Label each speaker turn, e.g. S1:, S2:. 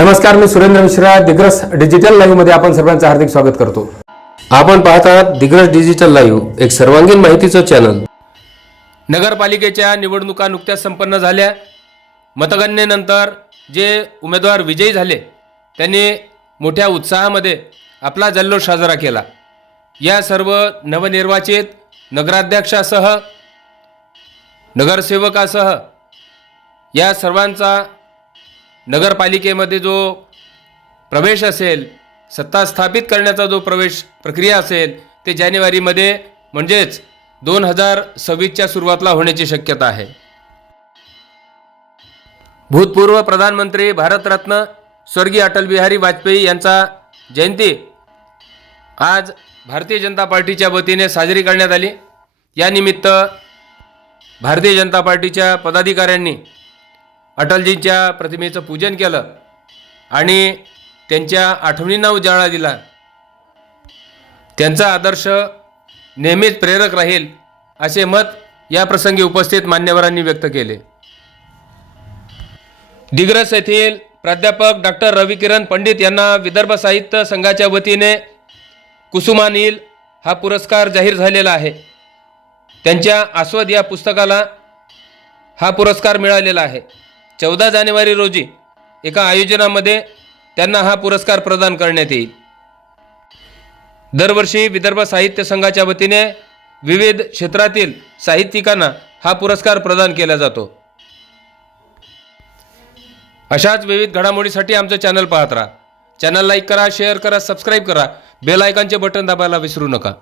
S1: नमस्कार मी सुरेंद्र मिश्रा दिग्रस डिजिटल लाईव्हमध्ये आपण सर्वांचं हार्दिक स्वागत करतो.
S2: आपण पाहत आहात दिग्रस डिजिटल लाईव्ह एक सर्वांगीण माहितीचं चॅनल
S3: नगरपालिकेच्या निवडणुका नुकत्याच संपन्न झाल्या. मतगणनेनंतर जे उमेदवार विजयी झाले त्यांनी मोठ्या उत्साहामध्ये आपला जल्लोष साजरा केला. या सर्व नवनिर्वाचित नगराध्यक्षासह नगरसेवकासह या सर्वांचा नगरपालिकेमध्ये जो प्रवेश असेल सत्ता स्थापित करण्याचा जो प्रवेश प्रक्रिया असेल ते जानेवारीमध्ये म्हणजेच दोन हजार सव्वीसच्या सुरुवातला होण्याची शक्यता आहे. भूतपूर्व प्रधानमंत्री भारतरत्न स्वर्गीय अटल बिहारी वाजपेयी यांचा जयंती आज भारतीय जनता पार्टीच्या वतीने साजरी करण्यात आली. यानिमित्त भारतीय जनता पार्टीच्या पदाधिकाऱ्यांनी अटलजींच्या प्रतिमेचं पूजन केलं आणि त्यांच्या आठवणींना उजाळा दिला. त्यांचा आदर्श नेहमीच प्रेरक राहील असे मत या प्रसंगी उपस्थित मान्यवरांनी व्यक्त केले. दिग्रस येथील प्राध्यापक डॉक्टर रविकिरण पंडित यांना विदर्भ साहित्य संघाच्या वतीने कुसुमानील हा पुरस्कार जाहीर झालेला आहे. त्यांच्या आस्वाद या पुस्तकाला हा पुरस्कार मिळालेला आहे. चौदा जानेवारी रोजी एका आयोजनामध्ये त्यांना हा पुरस्कार प्रदान करण्यात येईल. दरवर्षी विदर्भ साहित्य संघाच्या वतीने विविध क्षेत्रातील साहित्यिकांना हा पुरस्कार प्रदान केला जातो. अशाच विविध घडामोडीसाठी आमचं चॅनल पाहत राहा. चॅनल लाईक करा शेअर करा सबस्क्राईब करा. बेल आयकॉनचे बटन दाबायला विसरू नका.